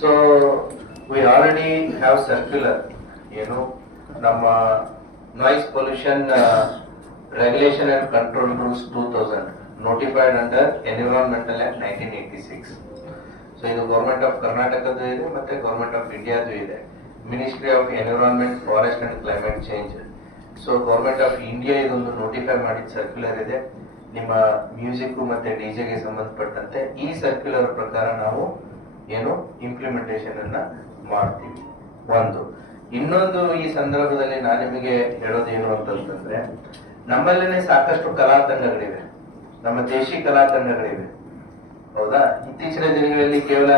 So we already have circular, ನಮ್ಮ noise pollution regulation and control rules 2000 notified under Environmental Act 1986. So ಇದು government of ಕರ್ನಾಟಕದ ಇದೆ ಮತ್ತೆ government of ಇಂಡಿಯಾದು ಇದೆ. Ministry of environment forest and climate change. So government of India ಇದೊಂದು notify ಮಾಡಿದ circular ಇದೆ. ನಿಮ್ಮ ಮ್ಯೂಸಿಕ್ ಮತ್ತೆ ಡಿಜೆಗೆ ಸಂಬಂಧಪಟ್ಟಂತೆ ಈ ಸರ್ಕ್ಯುಲರ್ ಪ್ರಕಾರ ನಾವು ಇಂಪ್ಲಿಮೆಂಟೇಷನ್ ಅನ್ನ ಮಾಡ್ತೀವಿ. ಒಂದು ಇನ್ನೊಂದು ಈ ಸಂದರ್ಭದಲ್ಲಿ ನಾನು ನಿಮಗೆ ಹೇಳೋದೇನು ಅಂತಂದ್ರೆ, ನಮ್ಮಲ್ಲೇನೆ ಸಾಕಷ್ಟು ಕಲಾ ತಂಡಗಳಿವೆ, ನಮ್ಮ ದೇಶಿ ಕಲಾ ತಂಡಗಳಿವೆ, ಹೌದಾ? ಇತ್ತೀಚಿನ ದಿನಗಳಲ್ಲಿ ಕೇವಲ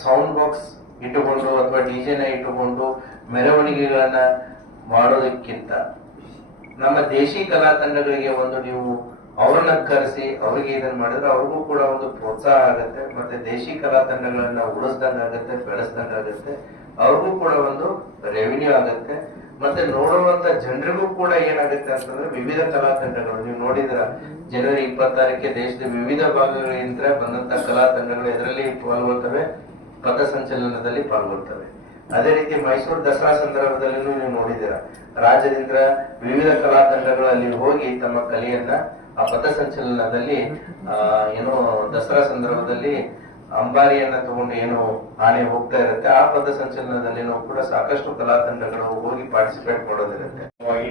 ಸೌಂಡ್ ಬಾಕ್ಸ್ ಇಟ್ಟುಕೊಂಡು ಅಥವಾ ಡಿಜೆನ ಇಟ್ಟುಕೊಂಡು ಮೆರವಣಿಗೆಗಳನ್ನ ಮಾಡೋದಕ್ಕಿಂತ ನಮ್ಮ ದೇಶಿ ಕಲಾ ತಂಡಗಳಿಗೆ ಒಂದು ನೀವು ಅವ್ರನ್ನ ಕರೆಸಿ ಅವರಿಗೆ ಇದನ್ನ ಮಾಡಿದ್ರೆ ಅವ್ರಿಗೂ ಕೂಡ ಒಂದು ಪ್ರೋತ್ಸಾಹ ಆಗುತ್ತೆ, ಮತ್ತೆ ದೇಶಿ ಕಲಾ ತಂಡಗಳನ್ನ ಉಳಿಸ್ದಂಗಾಗತ್ತೆ, ಬೆಳೆಸ್ದಂಗಾಗತ್ತೆ, ಅವ್ರಿಗೂ ಕೂಡ ಒಂದು ರೆವಿನ್ಯೂ ಆಗುತ್ತೆ. ಮತ್ತೆ ನೋಡುವಂತ ಜನರಿಗೂ ಕೂಡ ಏನಾಗುತ್ತೆ ಅಂತಂದ್ರೆ ವಿವಿಧ ಕಲಾ ತಂಡಗಳು, ನೀವು ನೋಡಿದ್ರ ಜನವರಿ 26ಕ್ಕೆ ದೇಶದ ವಿವಿಧ ಭಾಗಗಳಿಂದ ಬಂದಂತ ಕಲಾ ತಂಡಗಳು ಇದರಲ್ಲಿ ಪಾಲ್ಗೊಳ್ತವೆ, ಪಥಸಂಚಲನದಲ್ಲಿ ಪಾಲ್ಗೊಳ್ತವೆ. ಅದೇ ರೀತಿ ಮೈಸೂರು ದಸರಾ ಸಂದರ್ಭದಲ್ಲಿ ನೀವು ನೋಡಿದಿರ, ರಾಜ್ಯದಿಂದ ವಿವಿಧ ಕಲಾ ತಂಡಗಳು ಅಲ್ಲಿ ಹೋಗಿ ತಮ್ಮ ಕಲೆಯನ್ನ ಆ ಪಥಸಂಚಲನದಲ್ಲಿ ದಸರಾ ಸಂದರ್ಭದಲ್ಲಿ ಅಂಬಾರಿಯನ್ನ ತಗೊಂಡು ಆನೆ ಹೋಗ್ತಾ ಇರುತ್ತೆ, ಆ ಪಥಸಂಚಲನದಲ್ಲಿ ಕೂಡ ಸಾಕಷ್ಟು ಕಲಾ ತಂಡಗಳು ಹೋಗಿ ಪಾರ್ಟಿಸಿಪೇಟ್ ಮಾಡೋದಿರುತ್ತೆ.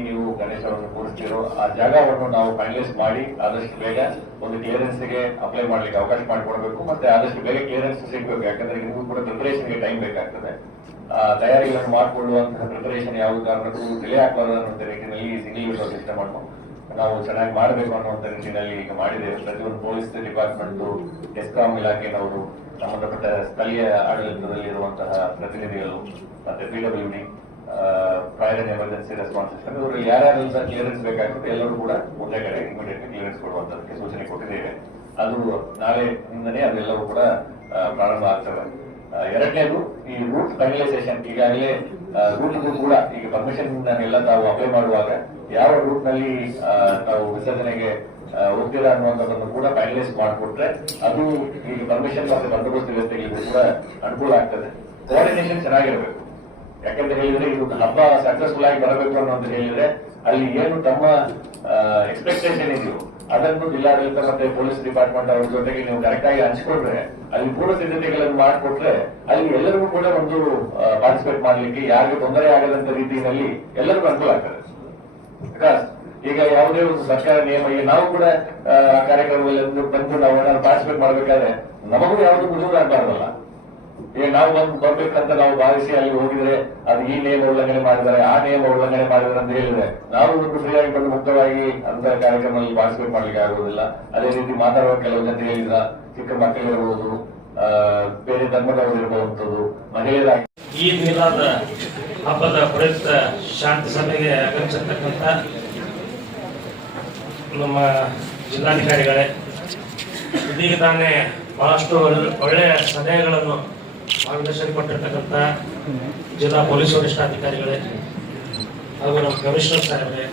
ನೀವು ಗಣೇಶವನ್ನು ಕೂರಿಸ್ತಿರೋ ಆ ಜಾಗವನ್ನು ನಾವು ಫೈನಲೈಸ್ ಮಾಡಿ ಆದಷ್ಟು ಬೇಗ ಒಂದು ಕ್ಲಿಯರೆನ್ಸ್ ಗೆ ಅಪ್ಲೈ ಮಾಡ್ಲಿಕ್ಕೆ ಅವಕಾಶ ಮಾಡಿಕೊಡ್ಬೇಕು, ಮತ್ತೆ ಆದಷ್ಟು ಬೇಗ ಕ್ಲಿಯರೆನ್ಸ್ ಸಿಗ್ಬೇಕು. ಯಾಕಂದ್ರೆ ನಿಮಗೂ ಕೂಡ ಪ್ರಿಪರೇಷನ್ಗೆ ಟೈಮ್ ಬೇಕಾಗ್ತದೆ. ತಯಾರಿಗಳನ್ನು ಮಾಡಿಕೊಳ್ಳುವಂತಹ ಪ್ರಿಪರೇಷನ್ ಯಾವ ಕಾರಣಕ್ಕೂ ಡಿಲೇ ಆಗಬಾರದು ಅನ್ನೋ ರೀತಿಯಲ್ಲಿ ಸಿಂಗಲ್ ವಿಂಡೋ ಸಿಸ್ಟಮ್ ಅನ್ನು ನಾವು ಚೆನ್ನಾಗಿ ಮಾಡಬೇಕು ಅನ್ನುವಂಥ ನಿಟ್ಟಿನಲ್ಲಿ ಈಗ ಮಾಡಿದ್ದೇವೆ. ಪ್ರತಿಯೊಂದು ಪೊಲೀಸ್ ಡಿಪಾರ್ಟ್ಮೆಂಟ್, ಎಸ್ಕಾಂ ಇಲಾಖೆನವರು, ಸಂಬಂಧಪಟ್ಟ ಸ್ಥಳೀಯ ಆಡಳಿತದಲ್ಲಿರುವಂತಹ ಪ್ರತಿನಿಧಿಗಳು, ಮತ್ತೆ PWD, fire and emergency response system, ಇವರಲ್ಲಿ ಯಾರ್ಯಾರೆಲ್ಲ ಕ್ಲಿಯರೆನ್ಸ್ ಬೇಕಾಗುತ್ತೆ ಎಲ್ಲರೂ ಕೂಡ ಒಂದೇ ಕಡೆ ಇಮಿಡಿಯೇಟ್ ಕ್ಲಿಯರೆನ್ಸ್ ಕೊಡುವಂತದಕ್ಕೆ ಸೂಚನೆ ಕೊಟ್ಟಿದ್ದೇವೆ. ಅದು ನಾಳೆಯಿಂದನೇ ಅದೆಲ್ಲವೂ ಕೂಡ ಪ್ರಾರಂಭ ಆಗ್ತವೆ. ಎರಡನೇದು ಈ ರೂಟ್ ಫೈನಲೈಸೇಷನ್. ಈಗಾಗಲೇ ರೂಟ್ಗೂ ಕೂಡ ಈಗ ಪರ್ಮಿಷನ್ ಎಲ್ಲ ತಾವು ಅಪ್ಲೈ ಮಾಡುವಾಗ ಯಾವ ರೂಟ್ ನಲ್ಲಿ ತಾವು ವಿಸರ್ಜನೆಗೆ ಹೋಗ್ತೀರಾ ಅನ್ನುವಂಥದ್ದನ್ನು ಕೂಡ ಫೈನಲೈಸ್ ಮಾಡಿಕೊಟ್ರೆ ಅದು ಈಗ ಪರ್ಮಿಷನ್ ಮತ್ತೆ ಬಂದೋಬಸ್ತ್ ವ್ಯವಸ್ಥೆಗಳಿಗೂ ಕೂಡ ಅನುಕೂಲ ಆಗ್ತದೆ. ಕೋಆರ್ಡಿನೇಷನ್ ಚೆನ್ನಾಗಿರ್ಬೇಕು. ಯಾಕಂತ ಹೇಳಿದ್ರೆ ಇದು ಹಬ್ಬ ಸಕ್ಸಸ್ಫುಲ್ ಆಗಿ ಬರಬೇಕು ಅನ್ನೋದು ಹೇಳಿದ್ರೆ ಅಲ್ಲಿ ಏನು ತಮ್ಮ ಎಕ್ಸ್ಪೆಕ್ಟೇಷನ್ ಇದೆಯೋ ಅದನ್ನು ಜಿಲ್ಲಾಡಳಿತ ಮತ್ತೆ ಪೊಲೀಸ್ ಡಿಪಾರ್ಟ್ಮೆಂಟ್ ಅವ್ರ ಜೊತೆಗೆ ನೀವು ಕರೆಕ್ಟ್ ಆಗಿ ಹಂಚಿಕೊಂಡ್ರೆ, ಅಲ್ಲಿ ಪೂರ್ವ ಸಿದ್ಧತೆಗಳನ್ನು ಮಾಡಿಕೊಟ್ರೆ ಅಲ್ಲಿ ಎಲ್ಲರಿಗೂ ಕೂಡ ಒಂದು ಪಾರ್ಟಿಸಿಪೇಟ್ ಮಾಡ್ಲಿಕ್ಕೆ ಯಾರಿಗೂ ತೊಂದರೆ ಆಗದಂತ ರೀತಿಯಲ್ಲಿ ಎಲ್ಲರಿಗೂ ಅನುಕೂಲ ಆಗ್ತದೆ. ಬಿಕಾಸ್ ಈಗ ಯಾವುದೇ ಒಂದು ಸರ್ಕಾರ ನಿಯಮ, ಈಗ ನಾವು ಕೂಡ ಕಾರ್ಯಕ್ರಮದಲ್ಲಿ ಬಂದು ನಾವು ಏನಾದ್ರು ಪಾರ್ಟಿಸಿಪೇಟ್ ಮಾಡ್ಬೇಕಾದ್ರೆ ನಮಗೂ ಯಾವುದು ಮುಜುಗರ ಆಗಬಾರ್ದಲ್ಲ. ಈಗ ನಾವು ಬರ್ಬೇಕಂತ ನಾವು ಭಾವಿಸಿ ಅಲ್ಲಿ ಹೋಗಿದ್ರೆ ಅದು ಈ ನಿಯಮ ಉಲ್ಲಂಘನೆ ಮಾಡಿದ್ದಾರೆ, ಆ ನಿಯಮ ಉಲ್ಲಂಘನೆ ಮಾಡಿದ್ದಾರೆ ಅಂತ ಹೇಳಿದ್ರೆ ನಾವು ಒಂದು ಫ್ರೀಯಾಗಿ ಬಂದು ಮುಕ್ತವಾಗಿ ಅಂತ ಕಾರ್ಯಕ್ರಮದಲ್ಲಿ ಪಾರ್ಟಿಸಿಪೇಟ್ ಮಾಡ್ಲಿಕ್ಕೆ ಆಗುವುದಿಲ್ಲ. ಅದೇ ರೀತಿ ಮಾತಾಡುವ ಕೆಲವು ಜನ ಹೇಳಿದ್ರ ಚಿಕ್ಕ ಮಕ್ಕಳಿರ್ಬೋದು, ಬೇರೆ ಧರ್ಮದವರು ಇರಬಹುದಂಥದ್ದು, ಮಹಿಳೆಯರಾಗಿ ಈದ್ ಮಿಲಾದ್ ಹಬ್ಬದ ಪ್ರಯುಕ್ತ ಶಾಂತಿ ಸಭೆಗೆ ಆಗಮಿಸಿರ್ತಕ್ಕಂಥ ನಮ್ಮ ಜಿಲ್ಲಾಧಿಕಾರಿಗಳೇ, ಇದೀಗ ತಾನೇ ಬಹಳಷ್ಟು ಒಳ್ಳೆಯ ಸಲಹೆಗಳನ್ನು ಮಾರ್ಗದರ್ಶನ ಕೊಟ್ಟಿರ್ತಕ್ಕಂಥ ಜಿಲ್ಲಾ ಪೊಲೀಸ್ ವರಿಷ್ಠಾಧಿಕಾರಿಗಳೇ, ಹಾಗೂ ನಮ್ಮ ಕಮಿಷನರ್ ಸಾಹೇಬ್ರೆ,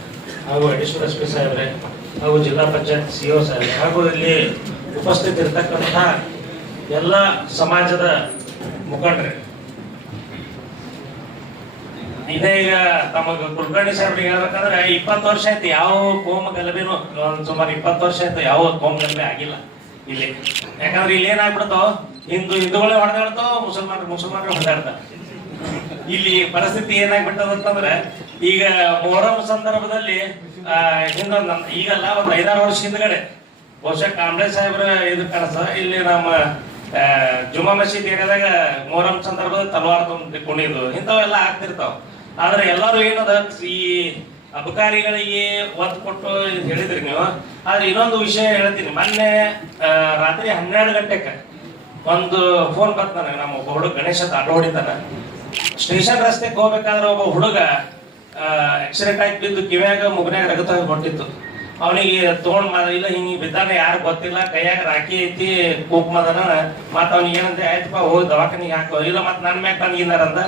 ಹಾಗೂ ಅಡಿಷನಲ್ SP ಸಾಹೇಬ್ರೆ, ಹಾಗೂ ಜಿಲ್ಲಾ ಪಂಚಾಯತ್ CO ಸಾಹೇಬ್ರೆ, ಹಾಗೂ ಇಲ್ಲಿ ಉಪಸ್ಥಿತರಿರ್ತಕ್ಕಂಥ ಎಲ್ಲ ಸಮಾಜದ ಮುಖಂಡರೇ, ಇದೇ ಈಗ ತಮಗೆ ಕುಲಕರ್ಣಿ ಸಾಹೇಬ್ರಿಗೆ ಹೇಳ್ಬೇಕಂದ್ರೆ 20 ವರ್ಷ ಆಯ್ತು ಯಾವ ಕೋಮ ಗಲಭೆನೂ, ಸುಮಾರು 20 ವರ್ಷ ಆಯ್ತು ಯಾವ ಕೋಮ ಗಲಭೆ ಆಗಿಲ್ಲ ಇಲ್ಲಿ. ಯಾಕಂದ್ರೆ ಇಲ್ಲಿ ಏನಾಗ್ಬಿಡ್ತಾವ, ಹಿಂದೂಗಳೇ ಹೊಡೆದಾಡ್ತಾವ, ಮುಸಲ್ಮಾನರು ಹೊಡೆದಾಡ್ತಾರೆ. ಇಲ್ಲಿ ಪರಿಸ್ಥಿತಿ ಏನಾಗ್ಬಿಟ್ಟದಂತಂದ್ರೆ ಈಗ ಮೊಹರಂ ಸಂದರ್ಭದಲ್ಲಿ ಈಗಲ್ಲ ಒಂದು 5-6 ವರ್ಷ ಹಿಂದ್ಗಡೆ ಬಹುಶಃ ಕಾಂಬ್ಳೆ ಸಾಹೇಬ್ರ ಇದು ಕಾಣಿಸ, ಇಲ್ಲಿ ನಮ್ಮ ಜುಮಾ ಮಸೀದಿ ಏರಿಯಾದಾಗ ಮೊಹರಂ ಸಂದರ್ಭದಲ್ಲಿ ತಲವಾರ್ ಕುಣಿದು ಇಂಥವೆಲ್ಲ ಆಗ್ತಿರ್ತಾವ. ಆದ್ರೆ ಎಲ್ಲರೂ ಏನದ ಈ ಅಬಕಾರಿಗಳಿಗೆ ಒತ್ತು ಕೊಟ್ಟು ಹೇಳಿದ್ರಿ ನೀವು. ಆದ್ರೆ ಇನ್ನೊಂದು ವಿಷಯ ಹೇಳ್ತೀನಿ. ಮೊನ್ನೆ ರಾತ್ರಿ 12 ಗಂಟೆಗೆ ಒಂದು ಫೋನ್ ಬಂತ ನನಗೆ. ನಮ್ಮ ಒಬ್ಬ ಹುಡುಗ ಗಣೇಶ ಆಟೋ ಹೊಡಿತಾನ, ಸ್ಟೇಷನ್ ರಸ್ತೆಗೆ ಹೋಗ್ಬೇಕಾದ್ರೆ ಒಬ್ಬ ಹುಡುಗ ಆಕ್ಸಿಡೆಂಟ್ ಆಗಿ ಬಿದ್ದು ಕಿವ್ಯಾಗ ಮುಗನ್ಯಾಗ ರಗತ ಹೊಂಟಿತ್ತು. ಅವನಿಗೆ ತಗೊಂಡ್ ಇಲ್ಲ ಹಿಂಗ ಬಿದ್ದಾನ, ಯಾರು ಗೊತ್ತಿಲ್ಲ, ಕೈಯಾಗ ರಾಖಿ ಐತಿ, ಕುಕ್ಮದನ. ಮತ್ತ ಅವ್ನಿಗೆ ಏನಂದ್ರೆ ಆಯ್ತಪ್ಪ ಹೋಗಿ ದವಾಖಾನಿಗೆ ಹಾಕೋ, ಇಲ್ಲ ಮತ್ ನನ್ ಮ್ಯಾಗ ತಂಗಿದಾರಂತ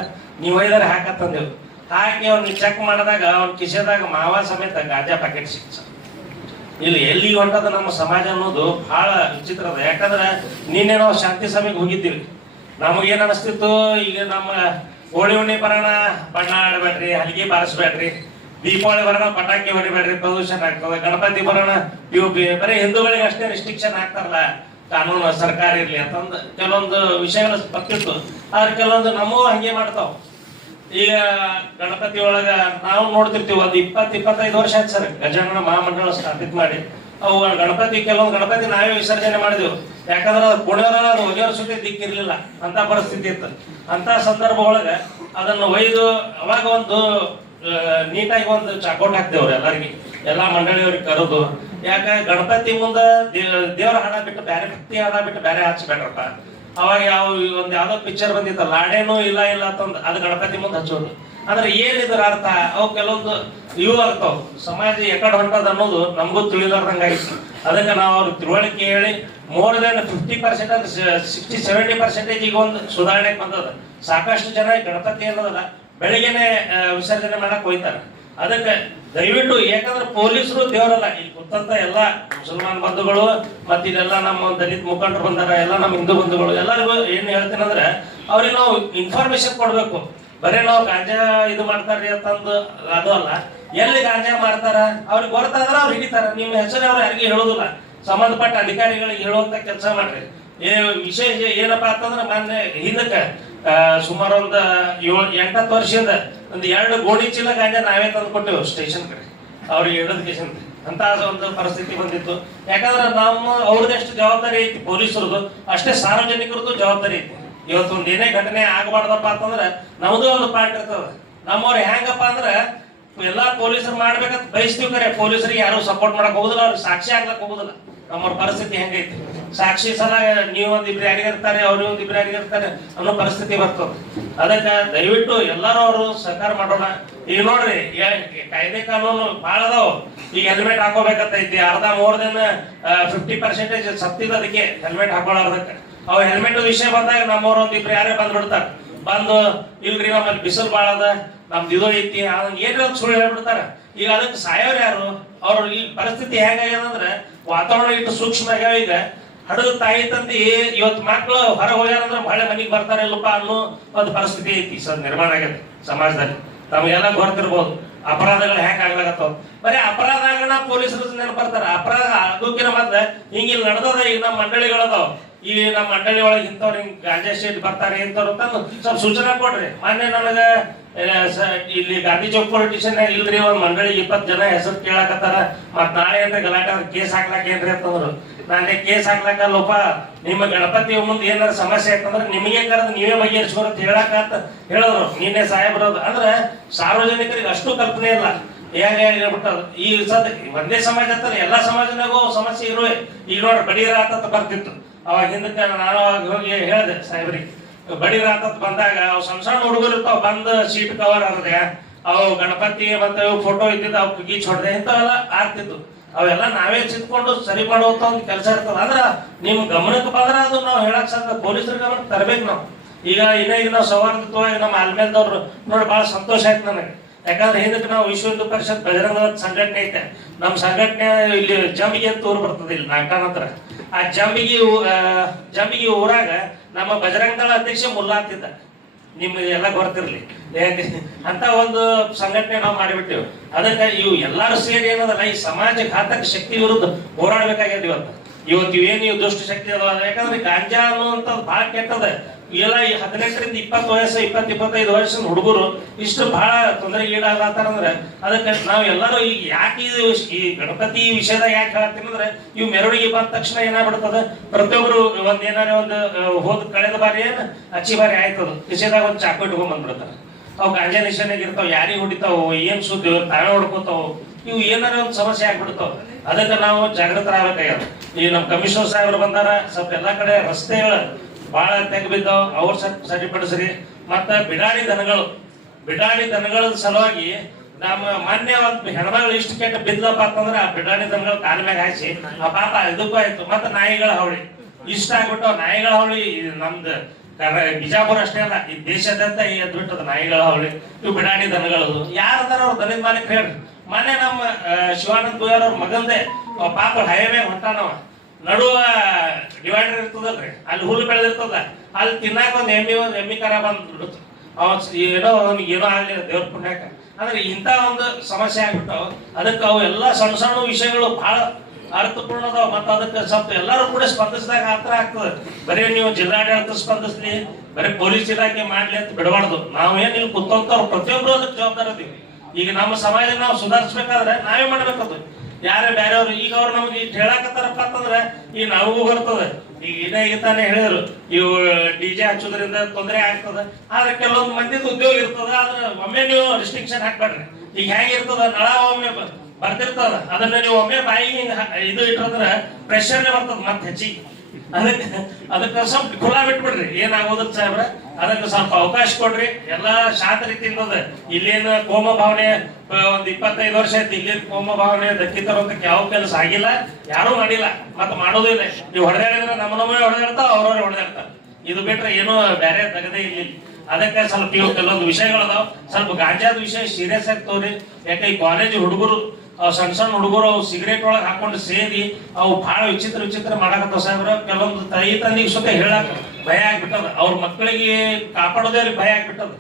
ನೀವು ಒಯ್ದಾರೆ ಹಾಕತ್ತಂದೇವು. ಹಾಕಿ ಅವ್ನಿಗೆ ಚೆಕ್ ಮಾಡಿದಾಗ ಅವ್ನ ಕಿಸೆದಾಗ ಮಾವ ಸಮೇತ ಗಾಂಜಾ ಪ್ಯಾಕೆಟ್ ಸಿಕ್ತ. ಇಲ್ಲಿ ಎಲ್ಲಿ ಹೊಂಟದ ನಮ್ಮ ಸಮಾಜ ಅನ್ನೋದು ಬಹಳ ವಿಚಿತ್ರ ಅದ. ಯಾಕಂದ್ರೆ ನಿನ್ನೆ ನಾವು ಶಾಂತಿ ಸಭೆಗೆ ಹೋಗಿದ್ದೀವಿ. ನಮಗೇನ್ ಅನಿಸ್ತಿತ್ತು, ಈಗ ನಮ್ಮ ಹೋಳಿ ಹುಣ್ಣಿ ಬರೋಣ ಬಣ್ಣ ಆಡಬೇಡ್ರಿ, ಹಲಿಗೆ ಬಾರಿಸ್ಬೇಡ್ರಿ, ದೀಪಾವಳಿ ಬರೋಣ ಪಟಾಕಿ ಹೊಡಿಬೇಡ್ರಿ, ಪ್ರದೂಷಣ ಆಗ್ತದೆ, ಗಣಪತಿ ಬರೋಣ POP, ಬರೀ ಹಿಂದೂಗಳಿಗೆ ಅಷ್ಟೇ ರಿಸ್ಟ್ರಿಕ್ಷನ್ ಆಗ್ತಾರಲ್ಲ ಕಾನೂನು ಸರ್ಕಾರ ಇರ್ಲಿ ಅಂತಂದು ಕೆಲವೊಂದು ವಿಷಯಗಳು ಬರ್ತಿತ್ತು. ಆದ್ರೆ ಕೆಲವೊಂದು ನಮ್ಮೂ ಹಂಗೆ ಮಾಡ್ತಾವ. ಈಗ ಗಣಪತಿ ಒಳಗ ನಾವು ನೋಡ್ತಿರ್ತೀವಿ, ಒಂದು 20-25 ವರ್ಷ ಆಯ್ತು ಸರ್ ಗಜಾನನ ಮಹಾಮಂಡಳ ಸ್ಥಾಪಿತ ಮಾಡಿ. ಅವು ಗಣಪತಿ ಕೆಲವೊಂದು ಗಣಪತಿ ನಾವೇ ವಿಸರ್ಜನೆ ಮಾಡಿದೆವು. ಯಾಕಂದ್ರೆ ಅದು ಪುಣ್ಯವರ ಒಗೆಯವ್ರ ಸುದ್ದಿ ದಿಕ್ಕಿರ್ಲಿಲ್ಲ, ಅಂತ ಪರಿಸ್ಥಿತಿ ಇತ್ತು. ಅಂತ ಸಂದರ್ಭ ಒಳಗ ಅದನ್ನು ಒಯ್ದು ಅವಾಗ ಒಂದು ನೀಟಾಗಿ ಒಂದು ಚಾಕೋಟ್ ಹಾಕ್ತೇವ್ರಿ ಎಲ್ಲರಿಗೆ, ಎಲ್ಲಾ ಮಂಡಳಿಯವ್ರಿಗೆ ಕರೆದು. ಯಾಕ ಗಣಪತಿ ಮುಂದ ದೇವ್ರ ಹಾಡ ಬಿಟ್ಟು ಬೇರೆ ಭಕ್ತಿ ಹಾಡ ಬಿಟ್ಟು ಬೇರೆ ಹಚ್ಬೇಡ್ರಪ್ಪ. ಅವಾಗ ಒಂದ್ ಯಾವ್ದೋ ಪಿಕ್ಚರ್ ಬಂದಿತ್ತ, ಲಾಡೇನೂ ಇಲ್ಲ ಅಂತಂದ್ ಅದು ಗಣಪತಿ ಮುಂದೆ ಹಚ್ಚೋದು. ಅಂದ್ರೆ ಏನಿದ್ರ ಅರ್ಥ, ಅವು ಕೆಲವೊಂದು ಇವು ಆಗ್ತಾವ. ಸಮಾಜ ಎಕಡೆ ಹೊಂಟದ ಅನ್ನೋದು ನಮಗೂ ತಿಳಿಲಾರ್ದಂಗಾಗಿತ್ತು. ಅದಕ್ಕೆ ನಾವು ಅವ್ರಿಗೆ ತಿಳುವಳಿಕೆ ಹೇಳಿ ಮೋರ್ ದೆನ್ 50% ಅಂದ್ರೆ 60-70% ಈಗ ಒಂದು ಸುಧಾರಣೆ ಬಂದದ. ಸಾಕಷ್ಟು ಜನ ಗಣಪತಿ ಅನ್ನೋದಲ್ಲ ಬೆಳಿಗ್ಗೆನೆ ವಿಸರ್ಜನೆ ಮಾಡಕ್ ಹೋಯ್ತಾರ. ಅದಕ್ಕೆ ದಯವಿಟ್ಟು, ಯಾಕಂದ್ರೆ ಪೊಲೀಸರು ದೇವರಲ್ಲ, ಇಲ್ಲಿ ಕೂತಂತ ಎಲ್ಲಾ ಮುಸಲ್ಮಾನ್ ಬಂಧುಗಳು ಮತ್ತೆ ಇದೆಲ್ಲ ನಮ್ಮ ದಲಿತ ಮುಖಂಡರು ಬಂದಾರ, ಎಲ್ಲ ನಮ್ಮ ಹಿಂದೂ ಬಂಧುಗಳು ಎಲ್ಲರಿಗೂ ಏನ್ ಹೇಳ್ತೀನಂದ್ರೆ ಅವ್ರಿಗೆ ನಾವು ಇನ್ಫಾರ್ಮೇಶನ್ ಕೊಡ್ಬೇಕು. ಬರೀ ನಾವು ಗಾಂಜಾ ಇದು ಮಾಡ್ತಾರ್ರಿ ಅಂತಂದು ಅದು ಅಲ್ಲ, ಎಲ್ಲಿ ಗಾಂಜಾ ಮಾಡ್ತಾರ ಅವ್ರಿಗೆ ಗೊತ್ತಾದ್ರ ಅವ್ರು ಹಿಡಿತಾರ. ನಿಮ್ಮ ಹೆಸರು ಅವ್ರು ಯಾರಿಗೆ ಹೇಳೋದಿಲ್ಲ, ಸಂಬಂಧಪಟ್ಟ ಅಧಿಕಾರಿಗಳಿಗೆ ಹೇಳುವಂತ ಕೆಲಸ ಮಾಡ್ರಿ. ವಿಶೇಷ ಏನಪ್ಪಾ ಅಂತಂದ್ರೆ ಮೊನ್ನೆ ಹಿಂದಕ್ಕೆ ಸುಮಾರು ಒಂದು 7-8 ವರ್ಷದಿಂದ ಒಂದು 2 ಗೋಣಿ ಚೀಲ ಗಾಂಜಾ ನಾವೇ ತಂದು ಕೊಟ್ಟೆವು ಸ್ಟೇಷನ್ ಕಡೆ ಅವ್ರಿಗೆ ಎಡೋದಕೇಶನ್. ಅಂತ ಒಂದು ಪರಿಸ್ಥಿತಿ ಬಂದಿತ್ತು. ಯಾಕಂದ್ರೆ ನಮ್ಮ ಅವ್ರದೆಷ್ಟು ಜವಾಬ್ದಾರಿ ಐತಿ ಪೊಲೀಸರದು, ಅಷ್ಟೇ ಸಾರ್ವಜನಿಕರದ್ದು ಜವಾಬ್ದಾರಿ ಐತಿ. ಇವತ್ತು ಒಂದ್ ಏನೇ ಘಟನೆ ಆಗಬಾರ್ದಪ್ಪ ಅಂತಂದ್ರೆ ನಮ್ದು ಒಂದು ಪಾರ್ಟ್ ಇರ್ತದ. ನಮ್ಮವ್ರು ಹೆಂಗಪ್ಪ ಅಂದ್ರೆ ಎಲ್ಲಾ ಪೊಲೀಸರು ಮಾಡ್ಬೇಕಂತ ಬಯಸ್ತೀವಿ, ಕರೆ ಪೊಲೀಸರಿಗೆ ಯಾರು ಸಪೋರ್ಟ್ ಮಾಡಕ್ ಹೋಗುದಿಲ್ಲ, ಅವ್ರಿಗೆ ಸಾಕ್ಷಿ ಆಗ್ಲಕ್ ಹೋಗುದಿಲ್ಲ. ನಮ್ಮವ್ರ ಪರಿಸ್ಥಿತಿ ಹೆಂಗೈತಿ, ಸಾಕ್ಷಿ ಸಲ ನೀವು ಒಂದಿಬ್ರು ಯಾರಿಗಿರ್ತಾರೆ, ಅವ್ರು ಒಂದಿಬ್ರು ಯಾರಿಗಿರ್ತಾರೆ ಅನ್ನೋ ಪರಿಸ್ಥಿತಿ ಬರ್ತದೆ. ಅದಕ್ಕೆ ದಯವಿಟ್ಟು ಎಲ್ಲರೂ ಅವರು ಸಹಕಾರ ಮಾಡೋಣ. ಈಗ ನೋಡ್ರಿ ಕಾಯ್ದೆ ಕಾನೂನು ಬಹಳ ಅದಾವ. ಈಗ ಹೆಲ್ಮೆಟ್ ಹಾಕೋಬೇಕಂತೈತಿ, ಅರ್ಧ ಮೋರ್ ದೆನ್ 50% ಸತ್ತಿದ ಅದಕ್ಕೆ ಹೆಲ್ಮೆಟ್ ಹಾಕೊಳ್ಳೋದಕ್ಕೆ. ಅವ್ ಹೆಲ್ಮೆಟ್ ವಿಷಯ ಬಂದಾಗ ನಮ್ಮವ್ರು ಒಂದಿಬ್ರು ಯಾರೇ ಬಂದ್ಬಿಡ್ತಾರ, ಬಂದು ಇಲ್ರಿ ನಮ್ಮಲ್ಲಿ ಬಿಸಿಲು ಬಾಳ ಅದ, ನಮ್ದು ಇದು ಐತಿ ಏನ್ರ ಸುಳ್ಳು ಹೇಳ್ಬಿಡ್ತಾರ. ಈಗ ಅದಕ್ಕೆ ಸಾಯೋರು ಯಾರು? ಅವ್ರ ಈ ಪರಿಸ್ಥಿತಿ ಹೆಂಗಾಗ್ಯದಂದ್ರೆ ವಾತಾವರಣ ಇಟ್ಟು ಸೂಕ್ಷ್ಮ ಆಗ್ಯಾವ. ಈಗ ಹಡದ ತಾಯಿ ತಂದಿ ಇವತ್ತು ಮಕ್ಳು ಹೊರ ಹೋಗ್ಯಾರಂದ್ರೆ ಬಹಳ ಮನೆಗೆ ಬರ್ತಾರೆ ಇಲ್ಲಪ್ಪ ಅನ್ನೋ ಒಂದು ಪರಿಸ್ಥಿತಿ ಐತಿ ಸರ್ ನಿರ್ಮಾಣ ಆಗ್ಯದ ಸಮಾಜದಲ್ಲಿ. ನಮಗೆಲ್ಲ ಗೊತ್ತಿರ್ಬೋದು ಅಪರಾಧಗಳು ಹೆಂಗ್ ಆಗ್ಲಾಗತ್ತವ. ಬರೀ ಅಪರಾಧಗಳನ್ನ ಪೊಲೀಸರು ನೆನಪರ್ತಾರ. ಅಪರಾಧ ಅದಕ್ಕಿನ ಮತ್ತೆ ಹಿಂಗಿಲ್ಲಿ ನಡೆದದ. ಈಗ ನಮ್ಮ ಮಂಡಳಿಗಳದಾವ, ಈ ನಮ್ಮ ಮಂಡಳಿ ಒಳಗೆ ಇಂಥವ್ರು ಹಿಂಗ್ ಗಾಂಜಾ ಶೇಟ್ ಬರ್ತಾರೆ ಇಂಥವ್ರು ತಂದು ಸ್ವಲ್ಪ ಸೂಚನೆ ಕೊಡ್ರಿ. ಮೊನ್ನೆ ನನಗ ಇಲ್ಲಿ ಗಾಂಧಿ ಚೌಕ್ ಪೊಲಿಟಿಷನ್ ಇಲ್ರಿ ಒಂದ್ ಮಂಡಳಿಗೆ 20 ಜನ ಹೆಸರು ಕೇಳಕತ್ತಾರ, ಮತ್ ನಾಳೆ ಅಂದ್ರೆ ಗಲಾಟೆ ಕೇಸ್ ಹಾಕ್ಲಾಕೇನ್ರಿ ಅಂತಂದ್ರು. ನಾನೇ ಕೇಸ್ ಹಾಕ್ಲಾಕಲ್ಲಪ್ಪ, ನಿಮ್ಮ ಗಣಪತಿ ಮುಂದೆ ಏನಾರ ಸಮಸ್ಯೆ ಆಯ್ತಂದ್ರೆ ನಿಮಗೆ ಕರೆದು ನೀವೇ ಬಗೆಹರಿಸ್ಕೊ ಅಂತ ಹೇಳಕಂತ ಹೇಳಿದ್ರು ನಿನ್ನೆ ಸಾಹೇಬ್ರದು. ಅಂದ್ರೆ ಸಾರ್ವಜನಿಕರಿಗೆ ಅಷ್ಟು ಕಲ್ಪನೆ ಇಲ್ಲ. ಹೇಳ್ಬಿಟ್ಟದು ಈ ಒಂದೇ ಸಮಾಜ ಅಂತಾರೆ, ಎಲ್ಲಾ ಸಮಾಜನಾಗೂ ಸಮಸ್ಯೆ ಇರುವೆ. ಈಗ ನೋಡ್ರಿ ಬಡೀ ರಾತ ಬರ್ತಿತ್ತು, ಅವಾಗ ಹಿಂದಕ್ಕೆ ನಾನು ಹೋಗಿ ಹೇಳಿದೆ ಸಾಹೇಬ್ರಿಗೆ, ಬಡೀ ರಾತ ಬಂದಾಗ ಅವ್ ಸಣ್ಣ ಹುಡುಗರು ಇರ್ತಾವ, ಬಂದ್ ಸೀಟ್ ಕವರ್ ಹರದೆ ಅವು ಗಣಪತಿ ಮತ್ತೆ ಫೋಟೋ ಇದ್ದಿದ್ದು ಅವ್ ಗೀಚ್ ಹೊಡೆದೆ ಇಂಥವೆಲ್ಲ ಆಗ್ತಿತ್ತು. ಅವೆಲ್ಲ ನಾವೇ ಚಿತ್ಕೊಂಡು ಸರಿ ಮಾಡುವಂತ ಒಂದು ಕೆಲಸ ಇರ್ತದ. ಅಂದ್ರ ನಿಮ್ ಗಮನಕ್ಕೆ ಬಂದ್ರೆ ಅದು ನಾವು ಹೇಳಕ್ ಸಾಧ್ಯ, ಪೊಲೀಸರ ಗಮನಕ್ಕೆ ತರಬೇಕು ನಾವು. ಈಗ ಈಗ ನಾವು ಸೌಹಾರ್ದತ್ವವಾಗಿ ನಮ್ಮ ಆಲ್ಮೇಲ್ದವ್ರು ನೋಡಿ ಬಹಳ ಸಂತೋಷ ಆಯ್ತು ನನಗೆ. ಯಾಕಂದ್ರೆ ಹಿಂದಕ್ಕೆ ನಾವು ವಿಶ್ವ ಹಿಂದೂ ಪರಿಷತ್ ಬಜರಂಗ ಸಂಘಟನೆ ಐತೆ, ನಮ್ಮ ಸಂಘಟನೆ ಇಲ್ಲಿ ಜಂಬಿಗೆ ಅಂತ ಊರು ಬರ್ತದೆ ಇಲ್ಲಿ ನಾಲ್ಕಾನ ಹತ್ರ. ಆ ಜಂಬಿಗೆ ಊರಾಗ ನಮ್ಮ ಬಜರಂಗ ದಳ ಅಧ್ಯಕ್ಷ ಮುಲ್ಲಾ ಅಂತಿದ್ದ, ನಿಮ್ಗೆ ಎಲ್ಲ ಗೊತ್ತಿರ್ಲಿ. ಅಂತ ಒಂದು ಸಂಘಟನೆ ನಾವು ಮಾಡಿಬಿಟ್ಟೇವೆ. ಅದಕ್ಕೆ ಇವು ಎಲ್ಲಾರು ಸೇರಿ ಏನದಲ್ಲ ಈ ಸಮಾಜ ಘಾತಕ ಶಕ್ತಿ ವಿರುದ್ಧ ಹೋರಾಡ್ಬೇಕಾಗ್ಯದ. ಇವತ್ತು ಇವೇನು ದುಷ್ಟ ಶಕ್ತಿ ಅದ. ಯಾಕಂದ್ರೆ ಗಾಂಜಾ ಅನ್ನುವಂಥದ್ದು ಬಹಳ ಕೆಟ್ಟದ. ಎಲ್ಲ ಈ 18ರಿಂದ 20 ವಯಸ್ಸು 20-25 ವರ್ಷದ ಹುಡುಗರು ಇಷ್ಟು ಬಹಳ ತೊಂದರೆಗೆ ಈಡಾಗತ್ತಾರಂದ್ರೆ ಅದಕ್ಕೆ ನಾವು ಎಲ್ಲರೂ ಈಗ ಯಾಕೆ ಈ ಗಣಪತಿ ವಿಷಯದಾಗ ಯಾಕೆ ಹೇಳ್ತೀನಿ ಅಂದ್ರೆ ಇವು ಮೆರವಣಿಗೆ ಬಂದ ತಕ್ಷಣ ಏನಾಗ್ಬಿಡ್ತದ, ಪ್ರತಿಯೊಬ್ರು ಒಂದ್ ಏನಾರ ಒಂದು ಹೋದ್ ಕಳೆದ ಬಾರಿ ಏನ್ ಅಚ್ಚಿ ಬಾರಿ ಆಯ್ತದ ವಿಷಯದಾಗ ಒಂದು ಚಾಕು ಇಟ್ಕೊಂಡ್ ಬಂದ್ಬಿಡ್ತಾರ. ಅವು ಗಾಂಜಾ ನಿಶಾನೆಗೆ ಇರ್ತಾವ, ಯಾರಿಗೆ ಹೊಡಿತಾವ, ಏನ್ ಸುದ್ದಿ ತಾವೇ ಹೊಡ್ಕೋತಾವ, ಇವು ಏನಾರ ಒಂದು ಸಮಸ್ಯೆ ಆಗ್ಬಿಡ್ತಾವ. ಅದಕ್ಕೆ ನಾವು ಜಾಗೃತರಾಗಬೇಕಾಗ್ಯದ. ಈ ನಮ್ಮ ಕಮಿಷನರ್ ಸಾಹೇಬ್ರು ಬಂದಾರ, ಸ್ವಲ್ಪ ಎಲ್ಲಾ ಕಡೆ ರಸ್ತೆಗಳ ಬಹಳ ತೆಗ್ ಬಿದ್ದಾವ, ಅವ್ರ ಸರಿಪಡಿಸ್ರಿ. ಮತ್ತ ಬಿಡಾಡಿ ದನಗಳ ಸಲುವಾಗಿ ನಮ್ಮ ಮೊನ್ನೆ ಒಂದು ಹೆಣ್ಮಗಳು ಇಷ್ಟು ಕೆಟ್ಟ ಬಿದ್ದಪ್ಪ ಅಂತಂದ್ರೆ ಆ ಬಿಡಾಡಿ ದನಗಳ ಕಾಲ ಮ್ಯಾಗ ಹಾಕಿ ಆ ಪಾಪ ಇದಕ್ಕೂ ಆಯ್ತು. ಮತ್ತೆ ನಾಯಿಗಳ ಹಾವಳಿ ಇಷ್ಟ ಆಗ್ಬಿಟ್ಟು ನಾಯಿಗಳ ಹಾವಳಿ ನಮ್ದು ಬಿಜಾಪುರ ಅಷ್ಟೇ ಅಲ್ಲ, ಈ ದೇಶದಂತ ಎದ್ಬಿಟ್ಟದ ನಾಯಿಗಳ ಹಾವಳಿ. ಇವು ಬಿಡಾಡಿ ದನಗಳದು ಯಾರದಾರ ಅವ್ರ ದನದ ಮಾಲೀಕ ಹೇಳ್ರಿ. ಮೊನ್ನೆ ನಮ್ಮ ಶಿವಾನಂದ ಗುಯ್ಯಾರ್ ಅವ್ರ ಮಗಂದೆ ಪಾಪ ಹೈವೇ ಹೊಂಟಾನವ, ನಡುವ ಡಿವೈಡರ್ ಇರ್ತದಲ್ರಿ, ಅಲ್ಲಿ ಹುಲ್ಲು ಬೆಳೆದಿರ್ತದ, ಅಲ್ಲಿ ತಿನ್ನಾಕ ಒಂದು ಎಮ್ಮಿ ಕರ ಬಂದ್ಬಿಡುತ್ತೆ. ಏನೋ ಅವ್ನಿಗೆ ಏನೋ ಆಗಲಿಲ್ಲ ದೇವ್ರ ಪುಣ್ಯಕ. ಅಂದ್ರೆ ಇಂಥ ಒಂದು ಸಮಸ್ಯೆ ಆಗ್ಬಿಟ್ಟು ಅದಕ್ಕೆ ಅವು ಎಲ್ಲ ಸಣ್ಣ ಸಣ್ಣ ವಿಷಯಗಳು ಬಹಳ ಅರ್ಥಪೂರ್ಣ ಅದಾವ. ಮತ್ತು ಅದಕ್ಕೆ ಸ್ವಲ್ಪ ಎಲ್ಲರೂ ಕೂಡ ಸ್ಪಂದಿಸಿದಾಗ ಅರ್ಥ ಆಗ್ತದೆ. ಬರೀ ನೀವು ಜಿಲ್ಲಾಡಳಿತ ಸ್ಪಂದಿಸ್ಲಿ, ಬರೀ ಪೊಲೀಸ್ ಇಲಾಖೆ ಮಾಡ್ಲಿ ಅಂತ ಬಿಡಬಾರ್ದು. ನಾವೇನು ಇಲ್ಲಿ ಕುತ್ಕೊಂತವ್ರು ಪ್ರತಿಯೊಬ್ರು ಅದಕ್ಕೆ ಜವಾಬ್ದಾರ ಇದೀವಿ. ಈಗ ನಮ್ಮ ಸಮಾಜ ನಾವು ಸುಧಾರಿಸ್ಬೇಕಾದ್ರೆ ನಾವೇ ಮಾಡ್ಬೇಕದು. ಯಾರೇ ಬೇರೆಯವ್ರು ಈಗ ಅವ್ರು ನಮ್ಗೆ ಇಷ್ಟು ಹೇಳಕತ್ತಾರಪ್ಪ ಅಂತಂದ್ರೆ ಈಗ ನಾವು ಬರ್ತದೆ. ಈಗ ಇದೇ ತಾನೇ ಹೇಳಿದ್ರು, ಇವು DJ ಹಚ್ಚೋದ್ರಿಂದ ತೊಂದರೆ ಆಗ್ತದೆ. ಆದ್ರೆ ಕೆಲವೊಂದು ಮಂದಿದ ಉದ್ಯೋಗ ಇರ್ತದ, ಆದ್ರೆ ಒಮ್ಮೆ ನೀವು ರಿಸ್ಟ್ರಿಕ್ಷನ್ ಹಾಕ್ಬೇಡ್ರಿ. ಈಗ ಹೆಂಗಿರ್ತದ, ನಳ ಒಮ್ಮೆ ಬರ್ತಿರ್ತದ, ಅದನ್ನ ನೀವು ಒಮ್ಮೆ ಬಾಯಿ ಇದು ಇಟ್ಟಂದ್ರೆ ಪ್ರೆಷರ್ನೇ ಬರ್ತದ ಮತ್ತೆ ಹೆಚ್ಚಿಗೆ. ಅದಕ್ಕೆ ಸ್ವಲ್ಪ ಖುಲ್ಲಾ ಬಿಟ್ಬಿಡ್ರಿ, ಏನಾಗೋದ್ರ ಸಾಹೇಬ್ರ. ಅದಕ್ಕೆ ಸ್ವಲ್ಪ ಅವಕಾಶ ಕೊಡ್ರಿ. ಎಲ್ಲಾ ಶಾಂತ ರೀತಿಯಿಂದ ಇಲ್ಲೇನು ಕೋಮ ಭಾವನೆ ಒಂದ್ 25 ವರ್ಷ ಆಯ್ತು ಇಲ್ಲೇನು ಕೋಮ ಭಾವನೆ ಧಕ್ಕಿ ತರೋದಕ್ಕೆ ಯಾವ ಕೆಲಸ ಆಗಿಲ್ಲ, ಯಾರು ಮಾಡಿಲ್ಲ, ಮತ್ತೆ ಮಾಡೋದು ಇಲ್ಲ. ನೀವು ಹೊಡೆದಾಡಿದ್ರೆ ನಮ್ಮೇ ಹೊಡೆದಾಡ್ತಾವ, ಅವ್ರವ್ರೆ ಹೊಡೆದಾಡ್ತಾರ. ಇದು ಬಿಟ್ರೆ ಏನೋ ಬೇರೆ ತೆಗದೇ ಇಲ್ಲ. ಅದಕ್ಕೆ ಸ್ವಲ್ಪ ಇವು ಕೆಲವೊಂದು ವಿಷಯಗಳದಾವ, ಸ್ವಲ್ಪ ಗಾಂಜಾದ ವಿಷಯ ಸೀರಿಯಸ್ ಆಗಿ ತೋರಿ. ಯಾಕೆ ಈ ಕಾಲೇಜ್ ಹುಡುಗರು ಸಣ್ಣ ಸಣ್ಣ ಹುಡುಗರು ಅವು ಸಿಗರೇಟ್ ಒಳಗೆ ಹಾಕೊಂಡು ಸೇರಿ ಅವು ಬಹಳ ವಿಚಿತ್ರ ಮಾಡಕತ್ತಾವ ಸಾಹೇಬ್ರ. ಕೆಲವೊಂದು ತಾಯಿ ತಂದಿಗೆ ಸುತ್ತ ಹೇಳಕ್ ಭಯ ಆಗ್ಬಿಟ್ಟದ, ಅವ್ರ ಮಕ್ಕಳಿಗೆ ಕಾಪಾಡೋದೇ ಅವ್ರಿಗೆ ಭಯ ಆಗ್ಬಿಟ್ಟದ.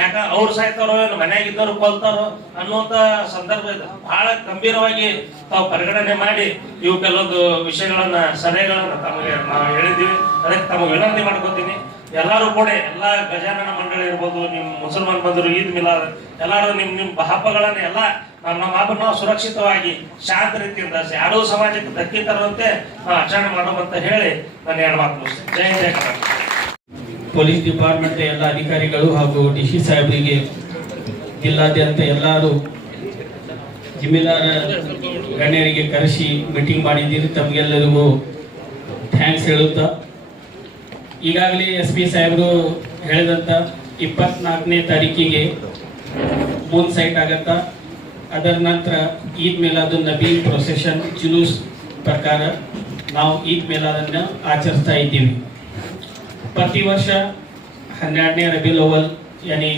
ಯಾಕ ಅವ್ರು ಸಾಯ್ತಾರೋ ಏನು ಮನ್ಯಾಗ ಇದ್ದವ್ರು ಕೊಲ್ತಾರೋ ಅನ್ನುವಂತ ಸಂದರ್ಭ ಇದೆ. ಬಹಳ ಗಂಭೀರವಾಗಿ ತಾವು ಪರಿಗಣನೆ ಮಾಡಿ ಇವು ಕೆಲವೊಂದು ವಿಷಯಗಳನ್ನ ಸಲಹೆಗಳನ್ನ ತಮಗೆ ನಾವು ಹೇಳಿದ್ದೀವಿ. ಅದಕ್ಕೆ ತಮಗೆ ವಿನಂತಿ ಮಾಡ್ಕೋತೀನಿ. ಎಲ್ಲರೂ ಕೂಡ ಎಲ್ಲಾ ಗಜಾನನ ಮಂಡಳಿ ಇರ್ಬೋದು, ನಿಮ್ ಮುಸಲ್ಮಾನ್ ಬಂದರು, ಈದ್ ಮಿಲಾದ್, ಎಲ್ಲಾರು ನಿಮ್ ಹಬ್ಬಗಳನ್ನ ಎಲ್ಲ ನಮ್ಮ ಹಬ್ಬ ನಾವು ಸುರಕ್ಷಿತವಾಗಿ ಶಾಂತ ರೀತಿಯಿಂದ ಯಾರೂ ಸಮಾಜಕ್ಕೆ ಧಕ್ಕೆ ತರುವಂತೆ ಆಚರಣೆ ಮಾಡೋದಂತ ಹೇಳಿ ನಾನು 2 ಮಾತು ಮುಗಿಸ್ತೇನೆ. ಜೈ ಜಯ ಕರ್ನಾಟಕ. ಪೊಲೀಸ್ ಡಿಪಾರ್ಟ್ಮೆಂಟ್ ಎಲ್ಲ ಅಧಿಕಾರಿಗಳು ಹಾಗೂ DC ಸಾಹೇಬರಿಗೆ, ಜಿಲ್ಲಾದ್ಯಂತ ಎಲ್ಲರೂ ಜಿಮ್ಮೆದಾರ ಗಣ್ಯರಿಗೆ ಕರೆಸಿ ಮೀಟಿಂಗ್ ಮಾಡಿದ್ದೀರಿ. ತಮಗೆಲ್ಲರಿಗೂ ಥ್ಯಾಂಕ್ಸ್ ಹೇಳುತ್ತಾ, ಈಗಾಗಲೇ SP ಸಾಹೇಬರು ಹೇಳಿದಂಥ 24ನೇ ತಾರೀಕಿಗೆ ಮೂನ್ ಸೈಟ್ ಆಗತ್ತಾ. ಅದರ ನಂತರ ಈದ್ ಮಿಲಾದ್ ನಬಿ ಪ್ರೊಸೆಷನ್ ಜುಲೂಸ್ ಪ್ರಕಾರ ನಾವು ಈದ್ ಮಿಲಾದನ್ನು ಆಚರಿಸ್ತಾ ಇದ್ದೀವಿ. ಪ್ರತಿ ವರ್ಷ 12ನೇ ರಬೀಲ್ ಅವಲ್ ಯಾನಿ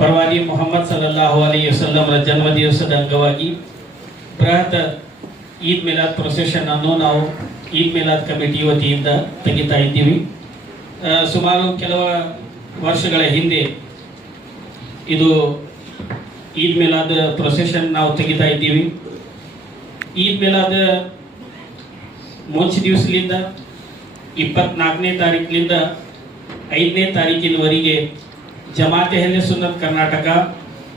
ಪ್ರವಾದಿ ಮೊಹಮ್ಮದ್ ಸಲ್ಲಲ್ಲಾಹು ಅಲೈಹಿ ವಸಲ್ಲಮರ ಜನ್ಮ ದಿವಸದ ಅಂಗವಾಗಿ ಬೃಹತ್ ಈದ್ ಮಿಲಾದ್ ಪ್ರೊಸೆಷನ್ ಅನ್ನು ನಾವು ಈದ್ ಮಿಲಾದ್ ಕಮಿಟಿ ವತಿಯಿಂದ ತೆಗಿತಾ ಇದ್ದೀವಿ. ಸುಮಾರು ಕೆಲವು ವರ್ಷಗಳ ಹಿಂದೆ ಇದು ಈದ್ ಮಿಲಾದ್ ಪ್ರೊಸೆಷನ್ ನಾವು ತೆಗಿತಾ ಇದ್ದೀವಿ. ಈದ್ ಮಿಲಾದ್ ಮುಂಚೆ ದಿವಸದಿಂದ 24ನೇ ತಾರೀಕಿನಿಂದ 5ನೇ ತಾರೀಕಿನವರೆಗೆ ಜಮಾತೆ ಅಹ್ಲೆ ಸುನ್ನತ್ ಕರ್ನಾಟಕ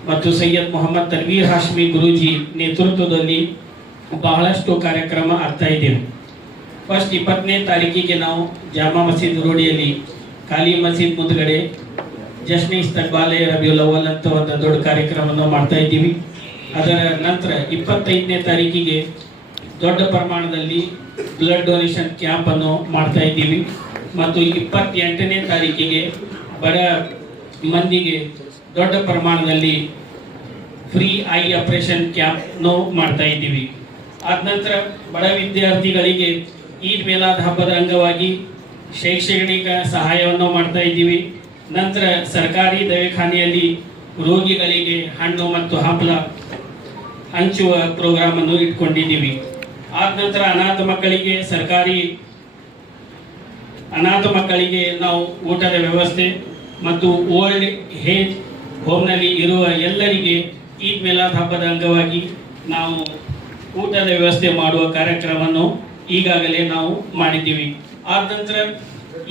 ಮತ್ತು ಸೈಯದ್ ಮೊಹಮ್ಮದ್ ತನ್ವೀರ್ ಹಾಶ್ಮಿ ಗುರೂಜಿ ನೇತೃತ್ವದಲ್ಲಿ ಬಹಳಷ್ಟು ಕಾರ್ಯಕ್ರಮ ಆಗ್ತಾ ಇದ್ದೇವೆ. ಫಸ್ಟ್ 20ನೇ ತಾರೀಕಿಗೆ ನಾವು ಜಾಮಾ ಮಸೀದ್ ರೋಡಿಯಲ್ಲಿ ಖಾಲಿ ಮಸೀದ್ ಮುಂದ್ಗಡೆ ಜಶ್ನೆ ಇಸ್ತಕ್ಬಾಲೆ ರಬಿಯುಲ್ ಅವಲ್ ಅಂತ ಒಂದು ದೊಡ್ಡ ಕಾರ್ಯಕ್ರಮವನ್ನು ಮಾಡ್ತಾ ಇದ್ದೀವಿ. ಅದರ ನಂತರ 25ನೇ ತಾರೀಕಿಗೆ ದೊಡ್ಡ ಪ್ರಮಾಣದಲ್ಲಿ ಬ್ಲಡ್ ಡೊನೇಷನ್ ಕ್ಯಾಂಪ್ ಅನ್ನು ಮಾಡ್ತಾ ಇದ್ದೀವಿ. ಮತ್ತು 28ನೇ ತಾರೀಕಿಗೆ ಬಡ ಮಂದಿಗೆ ದೊಡ್ಡ ಪ್ರಮಾಣದಲ್ಲಿ ಫ್ರೀ ಐ ಆಪರೇಷನ್ ಕ್ಯಾಂಪ್ನು ಮಾಡ್ತಾ ಇದ್ದೀವಿ. ಆದ ನಂತರ ಬಡ ವಿದ್ಯಾರ್ಥಿಗಳಿಗೆ ಈದ್ ಮಿಲಾದ್ ಹಬ್ಬದ ಅಂಗವಾಗಿ ಶೈಕ್ಷಣಿಕ ಸಹಾಯವನ್ನು ಮಾಡ್ತಾ ಇದ್ದೀವಿ. ನಂತರ ಸರ್ಕಾರಿ ದವಾಖಾನೆಯಲ್ಲಿ ರೋಗಿಗಳಿಗೆ ಹಣ್ಣು ಮತ್ತು ಹಂಪಲ ಹಂಚುವ ಪ್ರೋಗ್ರಾಮ್ ಅನ್ನು ಇಟ್ಕೊಂಡಿದ್ದೀವಿ. ಆದ ನಂತರ ಅನಾಥ ಮಕ್ಕಳಿಗೆ ನಾವು ಊಟದ ವ್ಯವಸ್ಥೆ ಮತ್ತು ಓಲ್ಡ್ ಏಜ್ ಹೋಮ್ನಲ್ಲಿ ಇರುವ ಎಲ್ಲರಿಗೆ ಈದ್ ಮಿಲಾದ್ ಹಬ್ಬದ ಅಂಗವಾಗಿ ನಾವು ಊಟದ ವ್ಯವಸ್ಥೆ ಮಾಡುವ ಕಾರ್ಯಕ್ರಮವನ್ನು ಈಗಾಗಲೇ ನಾವು ಮಾಡಿದ್ದೀವಿ. ಆದ ನಂತರ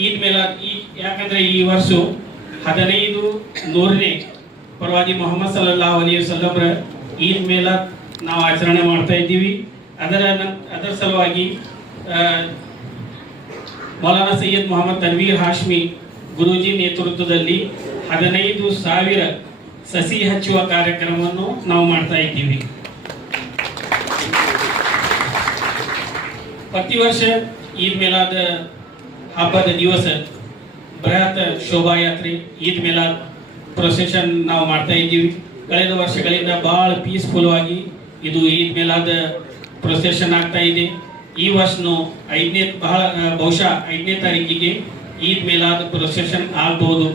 ಈದ್ ಮಿಲಾದ್ ಯಾಕಂದರೆ ಈ ವರ್ಷ 1500ನೇ ಪ್ರವಾದಿ ಮೊಹಮ್ಮದ್ ಸಲ್ಲಲ್ಲಾಹು ಅಲೈಹಿ ವಸಲ್ಲಮರ ಈದ್ ಮಿಲಾದ್ ನಾವು ಆಚರಣೆ ಮಾಡ್ತಾ ಇದ್ದೀವಿ. ಅದರ ಸಲುವಾಗಿ ಮೌಲಾನಾ ಸೈಯದ್ ಮೊಹಮ್ಮದ್ ತನ್ವೀರ್ ಹಾಶ್ಮಿ ಗುರೂಜಿ ನೇತೃತ್ವದಲ್ಲಿ 15,000 ಸಸಿ ಹಚ್ಚುವ ಕಾರ್ಯಕ್ರಮವನ್ನು ನಾವು ಮಾಡ್ತಾ ಇದ್ದೀವಿ. ಪ್ರತಿ ವರ್ಷ ಈದ್ ಮಿಲಾದ್ ಹಬ್ಬದ ದಿವಸ ಬೃಹತ್ ಶೋಭಾಯಾತ್ರೆ ಈದ್ ಮಿಲಾದ್ ಪ್ರೊಸೆಷನ್ ನಾವು ಮಾಡ್ತಾ ಇದ್ದೀವಿ. ಕಳೆದ ವರ್ಷಗಳಿಂದ ಬಹಳ ಪೀಸ್ಫುಲ್ ಆಗಿ ಇದು ಈದ್ ಮಿಲಾದ್ ಪ್ರೊಸೆಷನ್ ಆಗ್ತಾ ಇದೆ. ಈ ವರ್ಷನೂ ಬಹುಶಃ 5ನೇ ತಾರೀಕಿಗೆ ಈದ್ ಮಿಲಾದ್ ಪ್ರೊಸೆಷನ್ ಆಗ್ಬೋದು.